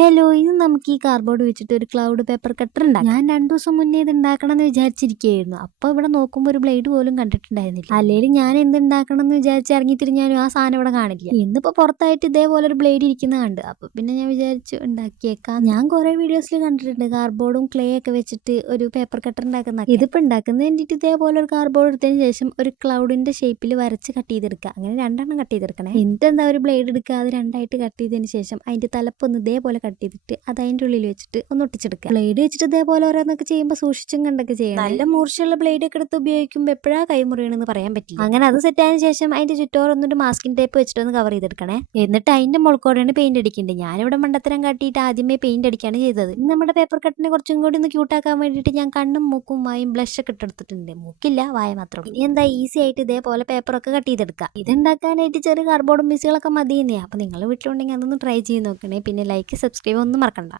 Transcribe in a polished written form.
Hello, ഇന്ന് നമുക്ക് ഈ കാർഡ്ബോർഡ് വെച്ചിട്ട് ഒരു ക്ലൗഡ് പേപ്പർ കട്ടർ ഉണ്ടാക്കാം. ഞാൻ 2 ദിവസം മുന്നേ ഇത് ഉണ്ടാക്കണം എന്ന് വിചാരിച്ചിരിക്കുകയായിരുന്നു. അപ്പൊ ഇവിടെ നോക്കുമ്പോൾ ഒരു ബ്ലേഡ് പോലും കണ്ടിട്ടുണ്ടായിരുന്നില്ല. അല്ലെങ്കിൽ ഞാൻ എന്ത് ഉണ്ടാക്കണം എന്ന് വിചാരിച്ച് ഇറങ്ങിത്തിരിഞ്ഞാലും ആ സാധനം ഇവിടെ കാണില്ല. ഇന്നിപ്പോ പുറത്തായിട്ട് ഇതേപോലെ ഒരു ബ്ലേഡ് ഇരിക്കുന്ന കണ്ട്. അപ്പൊ പിന്നെ ഞാൻ വിചാരിച്ചു ഉണ്ടാക്കിയേക്കാം. ഞാൻ കുറെ വീഡിയോസിൽ കണ്ടിട്ടുണ്ട് കാർഡ്ബോർഡും ക്ലേ ഒക്കെ വെച്ചിട്ട് ഒരു പേപ്പർ കട്ടർ ഉണ്ടാക്കുന്ന. ഇതിപ്പോ ഉണ്ടാക്കുന്നതിന് വേണ്ടിയിട്ട് ഇതേപോലെ ഒരു കാർഡ്ബോർഡ് എടുത്തതിന് ശേഷം ഒരു ക്ലൗഡിന്റെ ഷേപ്പിൽ വരച്ച് കട്ട് ചെയ്തെടുക്കുക. അങ്ങനെ 2 എണ്ണം കട്ട് ചെയ്തെടുക്കണേ. എന്നിട്ട് എന്താ ഒരു ബ്ലേഡ് എടുക്കുക, അത് 2ആയിട്ട് കട്ട് ചെയ്തതിന് ശേഷം അതിന്റെ തലപ്പൊന്ന് ഇതേപോലെ കട്ട് ചെയ്തിട്ട് അത് അതിൻ്റെ ഉള്ളിൽ വെച്ചിട്ട് ഒന്ന് ഒട്ടിച്ചെടുക്കുക. ബ്ലേഡ് വെച്ചിട്ട് ഇതേപോലെ ഓരോന്നൊക്കെ ചെയ്യുമ്പോൾ സൂക്ഷിച്ചും കണ്ടൊക്കെ ചെയ്യണം. നല്ല മൂർച്ചയുള്ള ബ്ലേഡ് ഒക്കെ എടുത്ത് ഉപയോഗിക്കുമ്പോൾ എപ്പോഴാ കൈ മുറിയണമെന്ന് പറയാൻ പറ്റില്ല. അങ്ങനെ അത് സെറ്റ് ആയതിനു ശേഷം അതിന്റെ ചുറ്റോറൊന്നൊരു മാസ്കിംഗ് ടേപ്പ് വെച്ചിട്ട് ഒന്ന് കവർ ചെയ്തെടുക്കണേ. എന്നിട്ട് അതിന്റെ മുൾക്കോടെയാണ് പെയിന്റ് അടിക്കേണ്ടത്. ഞാനിവിടെ മണ്ടത്തരം കാട്ടിയിട്ട് ആദ്യമേ പെയിന്റ് അടിക്കാണ് ചെയ്തത്. നമ്മുടെ പേപ്പർ കട്ടിനെ കുറച്ചും കൂടി ഒന്ന് ക്യൂട്ടാക്കാൻ വേണ്ടിയിട്ട് ഞാൻ കണ്ണും മൂക്കും വായും ബ്ലഷ് ഒക്കെ ഇട്ടെടുത്തിട്ടുണ്ട്. മൂക്കില്ല, വായ മാത്രം. ഇനി എന്താ ഈസി ആയിട്ട് ഇതേപോലെ പേപ്പറൊക്കെ കട്ട് ചെയ്തെടുക്കുക. ഇതുണ്ടാക്കാനായിട്ട് ചെറിയ കാർഡ്ബോർഡും പീസുകളൊക്കെ മതിയെന്നേ. അപ്പൊ നിങ്ങൾ വീട്ടിലുണ്ടെങ്കിൽ അതൊന്ന് ട്രൈ ചെയ്ത് നോക്കണേ. പിന്നെ ലൈക്ക്, സബ്സ്ക്രൈബ് ഒന്നും മറക്കണ്ട.